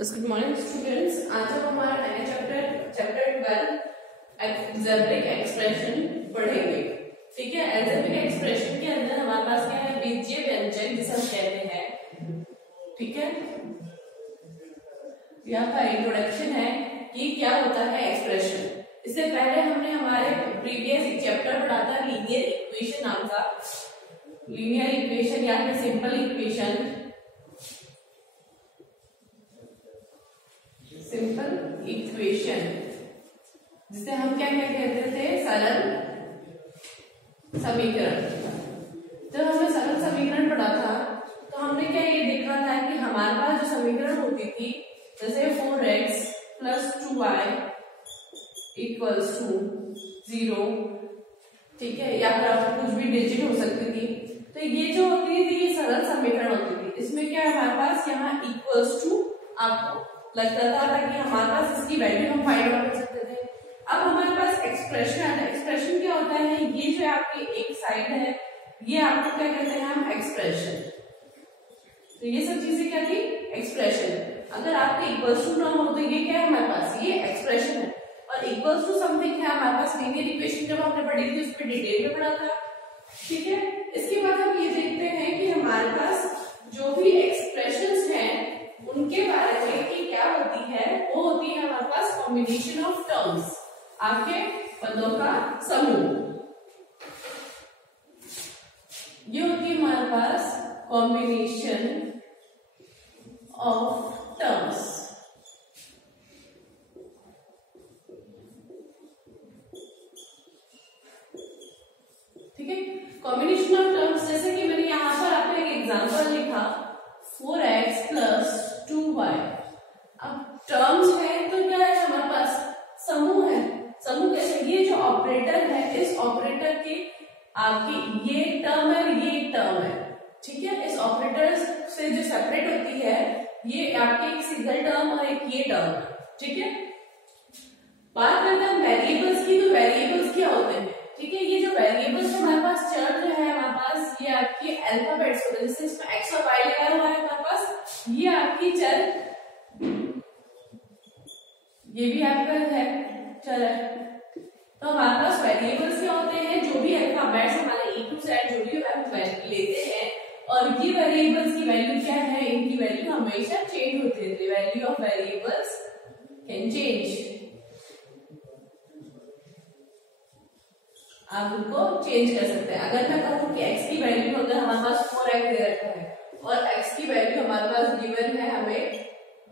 Good morning students. आज हम हमारा नया चैप्टर 12 एल्जेब्रिक एक्सप्रेशन पढ़ेंगे। ठीक है, एल्जेब्रिक एक्सप्रेशन के अंदर हमारे पास क्या है, बीजीय व्यंजक जिसे हम कहते हैं। ठीक है, यहाँ का इंट्रोडक्शन है कि क्या होता है एक्सप्रेशन। इससे पहले हमने हमारे प्रीवियस एक चैप्टर पढ़ा था लीनियर इक्वेशन नाम का। लीनियर इक्वेशन या फिर सिंपल इक्वेशन, सिंपल इक्वेशन जिसे हम क्या क्या कहते थे, सरल समीकरण। जब हमने सरल समीकरण पढ़ा था तो हमने क्या ये देखा था कि हमारे पास जो समीकरण होती थी, जैसे 4x + 2y = 0, ठीक है, या फिर आपको कुछ भी डिजिट हो सकती थी। तो ये जो होती थी ये सरल समीकरण होती थी। इसमें क्या है हमारे पास यहाँ = आपको लगता था ताकि हमारे पास इसकी वैल्यू हम फाइंड आउट कर सकते थे। अब हमारे पास एक्सप्रेशन आता है। एक्सप्रेशन क्या होता है, ये जो आपकी एक साइड है ये आपको क्या कहते हैं हम, एक्सप्रेशन। तो ये सब चीजें क्या थी, एक्सप्रेशन। अगर आपके = ना हो तो ये क्या है हमारे पास, ये एक्सप्रेशन है। और = समथिंग है हमारे पास लीनियर इक्वेशन, जब हमने पढ़ी थी उस पर डिटेल में पढ़ा था। ठीक है, इसके बाद हम ये देखते हैं कि हमारे पास जो भी एक्सप्रेशंस हैं उनके बारे में कि क्या होती है, वो होती है हमारे पास कॉम्बिनेशन ऑफ टर्म्स, आपके पदों का समूह। ये होती है हमारे पास कॉम्बिनेशन ऑफ टर्म्स। ठीक है, कॉम्बिनेशन ऑफ टर्म्स, जैसे कि मैंने यहां पर आपको एक एग्जांपल लिखा 4x + 2y। अब टर्म्स है तो क्या है हमारे पास, समूह है। समूह कैसे, ये जो ऑपरेटर है इस ऑपरेटर के आपकी ये टर्म है, ये टर्म है। ठीक है, इस ऑपरेटर से जो सेपरेट होती है ये आपकी एक सिंगल टर्म और एक ये टर्म। ठीक है, बात करते हैं वेरिएबल्स की। तो वेरिएबल्स क्या होते हैं, ठीक है, ये जो वेरिएबल्स हमारे पास चर जो है हमारे पास, ये आपकी अल्फाबेट्स होते हैं। जैसे इसमें x और y लिखा हुआ है हमारे पास, ये आपकी चर, ये भी आपका है चर है। तो हमारे पास वेरिएबल्स क्या होते हैं, जो भी अल्फाबेट्स हमारे A to Z जो भी हम लेते हैं, और ये वेरिएबल्स की वैल्यू क्या है, इनकी वैल्यू हमेशा चेंज होती रहती है। Value of variables can change, आप उनको चेंज कर सकते हैं। अगर मैं कहूँ कि x की वैल्यू अगर हमारे पास 4x दे रखा है और x की वैल्यू हमारे पास गिवन है, हमें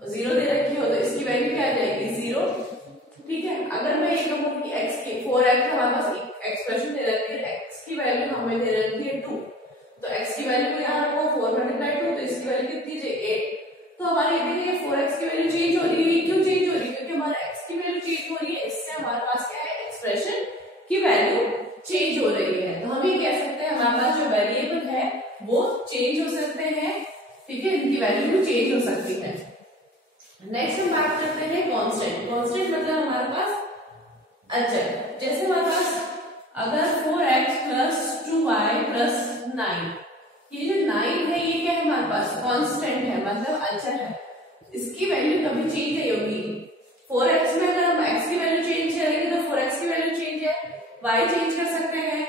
0 दे रखी हो, तो इसकी वैल्यू क्या आ जाएगी, 0। ठीक है, अगर मैं ये कहूँ कि x की 4x हमारे पास एक्सप्रेशन दे रखी है, x की वैल्यू हमें दे रखी है 2, तो x की वैल्यू को यहाँ रखो 4 × 2, तो इसकी वैल्यू कितनी है, 8। तो हमारी देखिए 4x की वैल्यू चेंज हो रही है। क्यों चेंज हो रही है, क्योंकि हमारा x की वैल्यू चेंज हो रही है, इससे हमारे पास क्या है, एक्सप्रेशन की वैल्यू चेंज हो रही है। तो हम ये कह सकते हैं हमारे पास जो वेरिएबल है वो चेंज हो सकते हैं। ठीक है, इनकी वैल्यू भी चेंज हो सकती है। नेक्स्ट हम बात करते हैं कांस्टेंट। कांस्टेंट मतलब हमारे पास अचर। जैसे हमारे पास अगर 4x + 2y + 9, ये जो 9 है ये क्या है हमारे पास, कांस्टेंट है, मतलब अचर है। इसकी वैल्यू कभी चेंज नहीं होगी। 4x में अगर हम x की वैल्यू चेंज करेंगे तो 4x की वैल्यू चेंज है, y चेंज कर सकते हैं।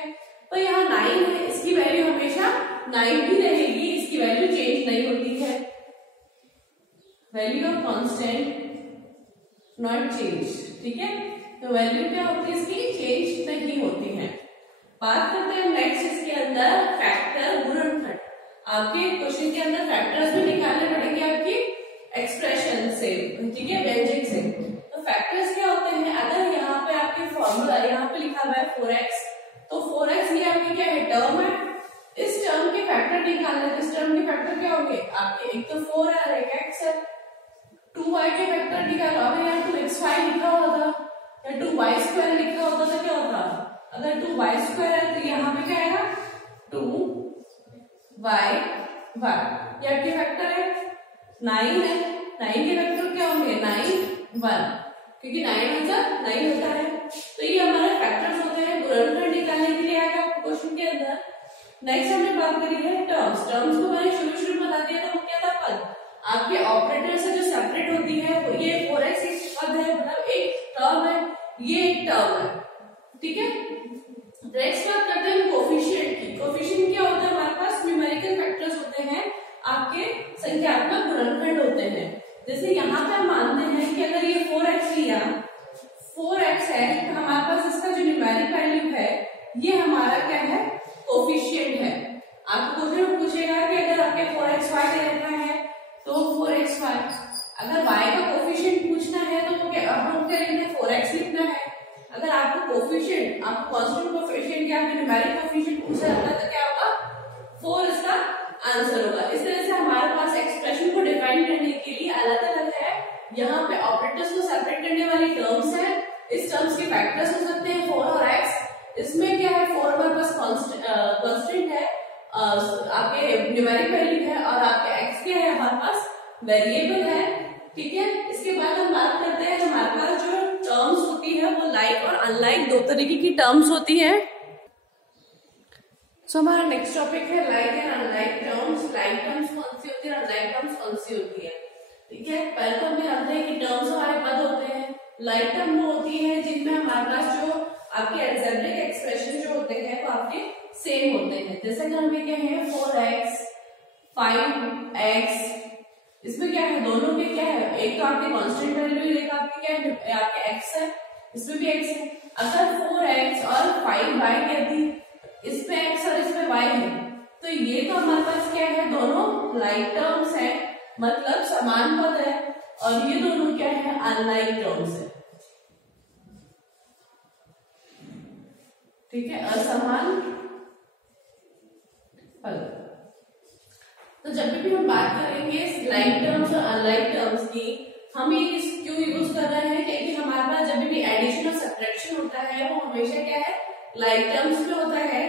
तो यहाँ 9 है, इसकी वैल्यू हमेशा 9 ही रहेगी, इसकी वैल्यू चेंज नहीं होती है। Value of constant not change. ठीक है, तो वैल्यू क्या होती है, इसकी चेंज नहीं होती है। बात करते हैं नेक्स्ट, इसके अंदर फैक्टर, गुणनखंड। आपके क्वेश्चन के अंदर फैक्टर्स भी निकालने पड़ेंगे आपकी एक्सप्रेशन से, ठीक है, व्यंजक से। तो फैक्टर्स क्या होते हैं, अगर यहाँ पे आपकी फॉर्मूला यहाँ पे लिखा हुआ है 4x, तो 4x ये आपकी क्या है, टर्म है। इस टर्म के फैक्टर निकालने, इस टर्म के फैक्टर क्या होंगे आपके, एक तो 4 है और एक x है। 2y के फैक्टर निकालो। अगर यहाँ 2xy लिखा होता या 2y² लिखा होता तो क्या होता, अगर 2y² है तो यहाँ पे क्या आएगा 2y, ये आपके फैक्टर है। 9 है, 9 के फैक्टर क्या होंगे, 9 1, क्योंकि 9 होता है। तो ये हमारे फैक्टर्स होते हैं, गुणनखंड निकालने के लिए आएगा क्वेश्चन के अंदर। नेक्स्ट हमने बात करी है टर्म्स। टर्म्स को मैंने शुरू में बता दिया था, वो क्या था, पद। आपके ऑपरेटर से जो सेपरेट होती है वो ये 4x एक पद है, मतलब एक टर्म है, ये एक टर्म है, ठीक है। नेक्स्ट बात करते हैं कोफिशिएंट की। कोफिशिएंट क्या होता है, हमारे पास न्यूमेरिकल फैक्टर्स होते हैं, आपके संख्यात्मक गुणनखंड होते हैं। जैसे यहाँ पे हम मानते हैं कि अगर ये 4x लिया, 4x है, तो हमारे पास इसका जो न्यूमेरिक वैल्यू है ये हमारा क्या है, कोफिशिएंट है। आपको क्वेश्चन में पूछेगा कि अगर आपके 4xy दे रखा है तो 4xy, अगर y का कोफिशिएंट पूछना है तो वो क्या हम करेंगे, 4x लिखना है। अगर आपको कोफिशिएंट, आपको कांस्टेंट कोफिशिएंट या फिर न्यूमेरिक कोफिशिएंट पूछा जाता है तो क्या होगा, 4 इसका आंसर होगा। इस तरह से हमारे पास एक्सप्रेशन को डिफाइन करने के लिए अलग अलग है, यहाँ पे ऑपरेटर्स को सेपरेट करने वाली टर्म्स है, इस टर्म्स के फैक्टर्स हो सकते हैं 4 और x। इसमें क्या है, 4 हमारे पास कांस्टेंट है, आपके न्यूमेरिक वैल्यू है, और आपके x क्या है, हमारे पास वेरिएबल है, ठीक है। इसके बाद हम बात करते हैं हमारे पास जो टर्म्स होती है वो लाइक और अनलाइक दो तरीके की टर्म्स होती है। सो हमारा नेक्स्ट टॉपिक है like and unlike terms. Like terms कौन सी होती है, अनलाइक टर्म्स कौन सी होती है, ठीक है। पहले तो हम जानते हैं कि टर्म्स हमारे पद होते हैं। लाइक टर्म वो होती है जिनमें हमारे पास जो आपके अलजेब्रिक एक्सप्रेशन जो होते हैं वो आपके सेम होते हैं। जैसे कि हम क्या है, 4x 5x, इसमें क्या है, दोनों के क्या है, एक तो आपकी कांस्टेंट वैल्यू, एक आपकी क्या है, आपके x है, इसमें भी x है। अगर 4x और 5y कहती, इसमें x और इसमें y है, तो ये तो हमारे पास क्या है, दोनों लाइक टर्म्स है, मतलब समान पद है, और ये दोनों क्या है, अनलाइक टर्म्स है, ठीक है, असमान पद। तो जब भी हम बात करेंगे लाइक टर्म्स और अनलाइक टर्म्स की, हम ये क्यों यूज कर रहे हैं, क्योंकि हमारे पास जब भी एडिशन और सब्ट्रैक्शन होता है वो हमेशा क्या है, लाइक टर्म्स में होता है।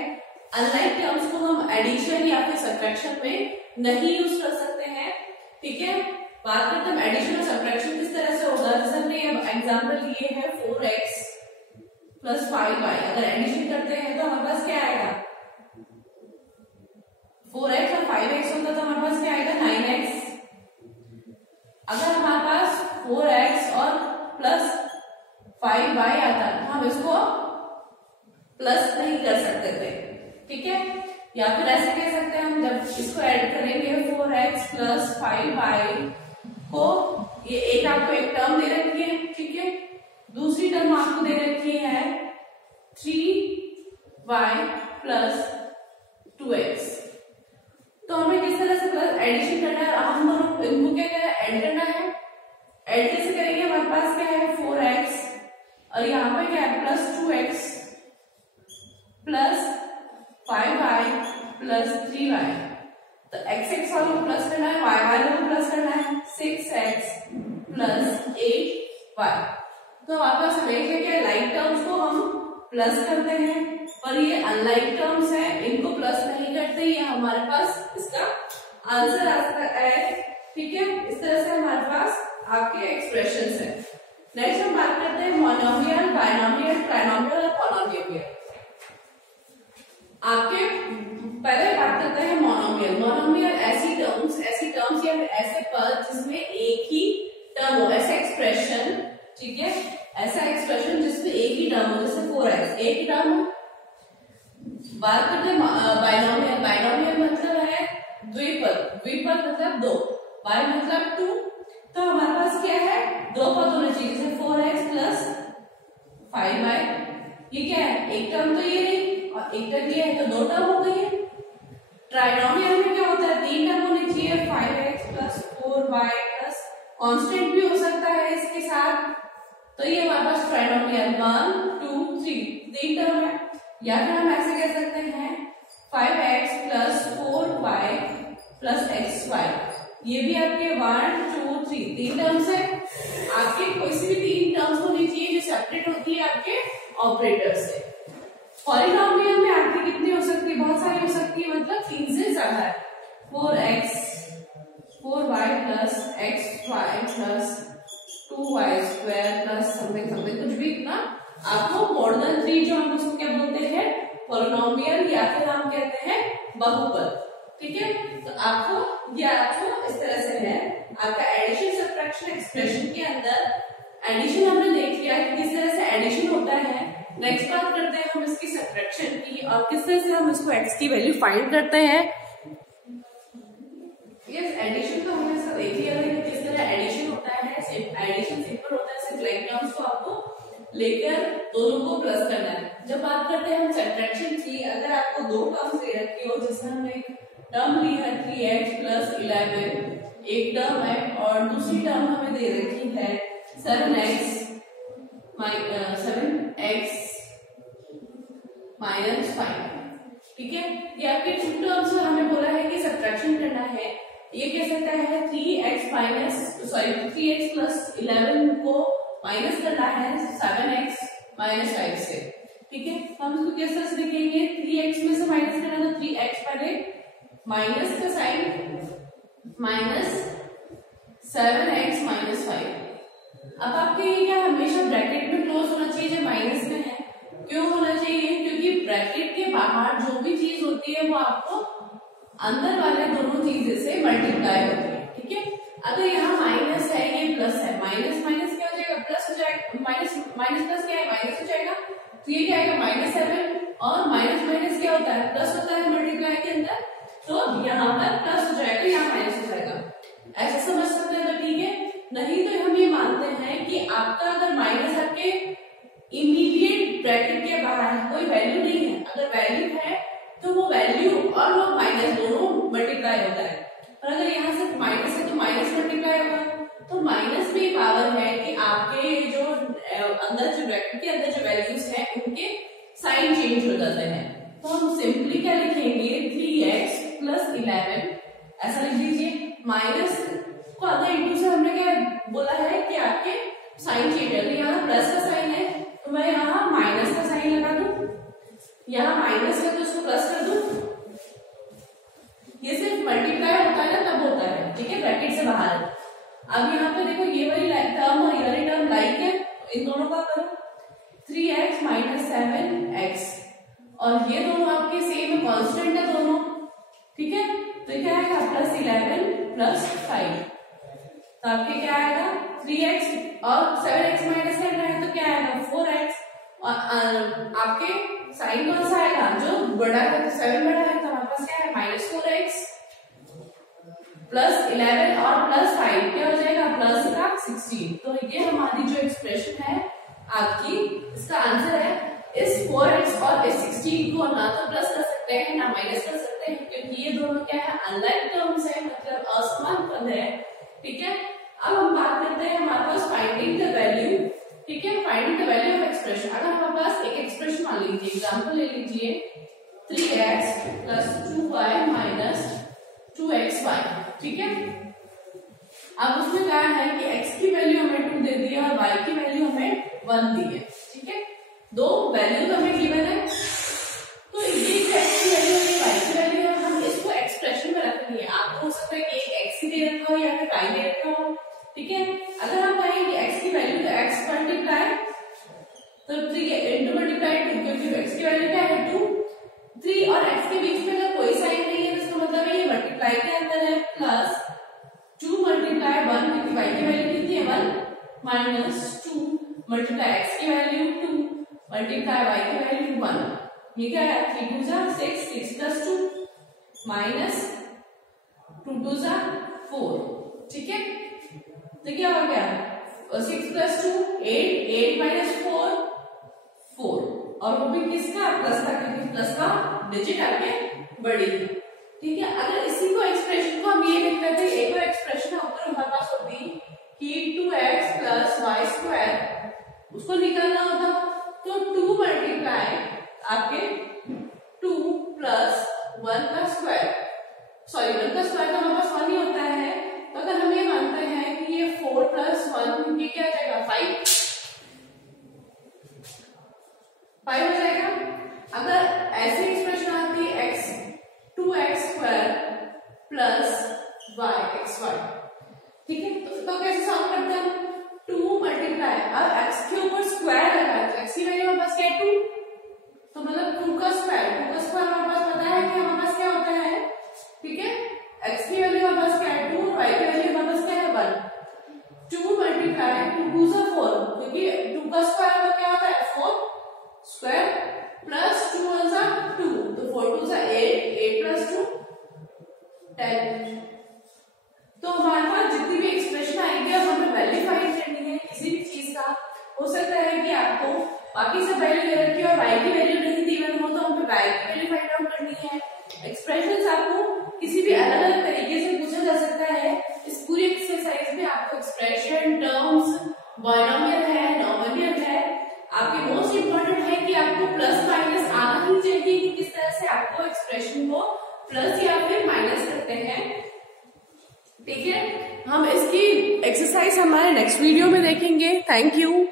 अनलाइक टर्म्स को हम एडिशन या फिर सब्ट्रैक्शन में नहीं यूज कर सकते हैं, ठीक है। बात करते हैं एडिशन और सब्ट्रैक्शन किस तरह से होगा। जैसे हमने एग्जाम्पल लिए है 4x प्लस 5y, अगर एडिशन करते हैं तो हमारे पास क्या आएगा, 4x और 5x होता तो हमारे पास क्या आएगा, 9x। अगर हमारे पास 4x और प्लस 5y आता तो हम इसको प्लस नहीं कर सकते थे, ठीक है। या फिर ऐसे कह सकते हैं हम, जब इसको ऐड करेंगे 4x प्लस 5y को, ये एक आपको एक टर्म दे रखी है, ठीक है, दूसरी टर्म आपको दे रखी है 3y प्लस 2x। तो हमें किस तरह से प्लस एडिशन करना है, हम दोनों इनको क्या करना है, ऐड करना है। ऐड कैसे करेंगे, हमारे पास क्या है 4x और यहाँ पे क्या है plus 2x plus 5y plus 3y। तो x वालों को प्लस करना है, y वालों को प्लस करना है, 6x प्लस 8y। तो हमारे पास हमेशा क्या, लाइक टर्म्स को हम प्लस करते हैं, और ये अनलाइक टर्म्स है, इनको प्लस नहीं करते, ये हमारे पास इसका आंसर आता है, ठीक है। इस तरह से हमारे पास आपके एक्सप्रेशंस है। नेक्स्ट हम बात करते हैं मोनोमियल, बायनोमियल, ट्राइनोमियल और पॉलिनोमियल। आपके पहले बात करते हैं मोनोमियल। मोनोमियल ऐसी टर्म्स या ऐसे पद जिसमें एक ही टर्म हो, ऐसा एक्सप्रेशन, ठीक है, ऐसा एक्सप्रेशन जिसमें एक ही टर्म हो, जैसे 4x एक ही टर्म हो। बात करते हैं बायनोमियल। बायनोमियल मतलब है द्विपद, द्विपद मतलब दो, बाय मतलब 2। तो हमारे पास क्या है, दो पद होने चाहिए, जैसे 4x प्लस 5y, ये क्या है, एक टर्म तो ये नहीं और एक टर्म ये है, तो दो टर्म हो गई है। ट्राइनोमियल में क्या होता है, तीन टर्म होनी चाहिए, 5x plus 4y plus constant भी हो सकता है इसके साथ, तो ये हमारे पास ट्राइनोमियल 1 2 3 तीन टर्म है। या फिर हम ऐसे कह सकते हैं 5x plus 4y plus xy, ये भी आपके 1 2 3 तीन टर्म्स है। आपके कोई सी भी तीन टर्म्स होनी चाहिए जो सेपरेट होती है आपके ऑपरेटर से। पॉलिनोमियल में आपकी कितनी हो सकती है, बहुत सारी हो सकती है, मतलब 3 से ज्यादा है। 4x 4y plus xy plus 2y square plus something something, कुछ भी इतना आपको मोर देन 3, जो हम उसको क्या बोलते हैं, पॉलिनोमियल, या फिर हम कहते हैं बहुपद, ठीक है। तो आपको इस तरह से है, आपका एडिशन सब्ट्रैक्शन एक्सप्रेशन के अंदर एडिशन हमने देख लिया कि किस तरह से एडिशन होता है। नेक्स्ट बात करते हैं हम इसकी सब्ट्रैक्शन की और किस तरह से हम इसको x की वैल्यू फाइंड करते हैं। यस, एडिशन तो हमने ऐसा देख लिया है कि किस तरह एडिशन होता है। एडिशन सिंपल होता है, सिर्फ लाइक टर्म्स को आपको लेकर दोनों को प्लस करना है। जब बात करते हैं हम सब्ट्रैक्शन की, अगर आपको दो टर्म्स दे रखी हो, जिसमें हमने एक टर्म ली है 3x + 11, एक टर्म है और दूसरी टर्म हमें दे रखी है 7x - 5। ठीक है, ये आपके टू टर्म्स में हमें बोला है कि सब्ट्रैक्शन करना है। ये कह सकता है 3x + 11 को माइनस करना है 7x - 5 से। ठीक है, हम इसको किस तरह से लिखेंगे, 3x में से माइनस करना तो 3x पहले माइनस का साइन माइनस 7x - 5। अब आपके ये क्या हमेशा ब्रैकेट में क्लोज होना चाहिए जो माइनस में है। क्यों होना चाहिए, क्योंकि ब्रैकेट के बाहर जो भी चीज होती है वो आपको अंदर वाले दोनों चीजें से मल्टीप्लाई होती है। ठीक है, अगर यहाँ माइनस है ये प्लस है, माइनस माइनस क्या हो जाएगा, प्लस हो जाएगा, माइनस माइनस प्लस क्या है, माइनस हो जाएगा। तो ये क्या आएगा -7 और माइनस माइनस क्या होता है, प्लस होता है मल्टीप्लाई के अंदर, तो यहाँ पर प्लस हो जाएगा, यहाँ माइनस हो जाएगा। ऐसा समझ सकते हैं तो ठीक है, नहीं तो हम ये मानते हैं कि आपका अगर माइनस आपके इमीडिएट ब्रैकेट के बाहर है, कोई वैल्यू नहीं है, अगर वैल्यू है तो वो वैल्यू और वो माइनस दोनों मल्टीप्लाई होता है। और अगर यहाँ से माइनस है तो माइनस मल्टीप्लाई होगा, तो माइनस में पावर है कि आपके जो अंदर जो ब्रैकेट के अंदर जो वैल्यूज है उनके साइन चेंज हो जाते हैं। तो हम सिंपली क्या लिखेंगे, 3x + 11 ऐसा लिख लीजिए। माइनस को अगर इंटू से हमने क्या बोला है कि आपके साइन चेंज है, तो यहाँ प्लस का साइन है तो मैं यहाँ माइनस का साइन लगा दूं, यहाँ माइनस है तो उसको प्लस कर दूं। ये सिर्फ मल्टीप्लाई होता है ना तब होता है, ठीक है, ब्रैकेट से बाहर है। अब यहाँ पे देखो ये वाली टर्म और ये वाली टर्म लाइक है, इन दोनों का करो 3x - 7x और ये दोनों आपके सेम है, कांस्टेंट है दोनों। ठीक है, तो क्या आएगा +11 + 5, तो आपके क्या आएगा 3x और 7x माइनस करना है तो क्या आएगा 4x और आपके साइन कौन सा आएगा, जो बड़ा है तो 7 बड़ा है तो हमारे पास क्या है -4x + 11 और +5 क्या हो जाएगा +16। तो ये हमारी जो एक्सप्रेशन है आपकी, इसका आंसर है। इस 4x और इस 16 को ना तो प्लस कर सकते हैं ना माइनस कर सकते हैं, क्योंकि ये दोनों क्या है, अनलाइक टर्म्स है, मतलब असमान पद है। ठीक है, अब हम बात करते हैं हमारे पास फाइंडिंग द वैल्यू। ठीक है, finding the value of expression. अगर हमारे पास एक एक्सप्रेशन मान लीजिए, एग्जांपल ले लीजिए 3x + 2y - 2xy। ठीक है, अब उसमें क्या है कि x की वैल्यू हमें 2 दे दी है और y की वैल्यू हमें 1 दी है। ठीक है, दो वैल्यू हमें गिवन है, तो ये जो x की वैल्यू है y की वैल्यू है, हम इसको एक्सप्रेशन में रखेंगे। आपको हो सकता है कि एक x ही दे रखा हो या फिर y दे रखा हो। ठीक है, अगर हम कहेंगे x की वैल्यू तो x मल्टीप्लाई तो 3 इंटू मल्टीप्लाई 2, क्योंकि x की वैल्यू क्या है 2, 3 और x के बीच में अगर कोई साइन नहीं है तो इसका मतलब है ये मल्टीप्लाई के अंदर है, प्लस 2 × 1, क्योंकि y की वैल्यू कितनी है 1 माइनस 2 मल्टीप्लाई x की वैल्यू 2 मल्टीप्लाई y की वैल्यू 1। ये क्या है 3 × 2 = 6, 6 + 2 माइनस 2 × 2 = 4। ठीक है, तो क्या हो गया 6 + 2 8, 8 - 4 4, और वो भी किसका प्लस का, क्योंकि प्लस का डिजिट आगे बड़ी है। ठीक है, अगर इसी को एक्सप्रेशन को हम ये लिख लेते हैं, एक और एक्सप्रेशन ऊपर हमारे पास होती कि 2x + y², उसको निकालना होता तो 2 मल्टीप्लाई आपके 2 + 1 का स्क्वायर, सॉरी 1 का स्क्वायर तो हमारे पास 1 ही होता है। तो अगर हम ये मानते हैं कि ये 4 + 1 ये क्या आ जाएगा 5 हो जाएगा। अगर ऐसी एक्सप्रेशन आती है x 2x² + yxy। ठीक है, तो कैसे सॉल्व करते हैं, 2 मल्टीप्लाई, अब x के ऊपर स्क्वायर लगा है तो x की वैल्यू हमारे पास क्या है 2, तो मतलब 2 का स्क्वायर हमारे पास पता है कि हमारे पास क्या होता है। ठीक है, x की वैल्यू हमारे पास क्या है 2 और y की वैल्यू हमारे पास क्या है 10। तो हमारे पास जितनी भी एक्सप्रेशन आएगी अब हमें वैल्यू फाइंड करनी है किसी भी चीज का। हो सकता है कि आपको बाकी सब वैल्यू दे रखी है और y की वैल्यू नहीं दी हुई हो, तो हमें y की वैल्यू फाइंड आउट करनी है। एक्सप्रेशंस आपको किसी भी अलग अलग तरीके से पूछा जा सकता है। इस पूरी एक्सरसाइज में आपको एक्सप्रेशन, टर्म्स, बायनोमियल है, नॉमिनल है, आपके मोस्ट इम्पोर्टेंट है कि आपको प्लस माइनस आना ही चाहिए कि किस तरह से आपको एक्सप्रेशन को प्लस या फिर माइनस करते हैं। ठीक है, हम इसकी एक्सरसाइज हमारे नेक्स्ट वीडियो में देखेंगे। Thank you.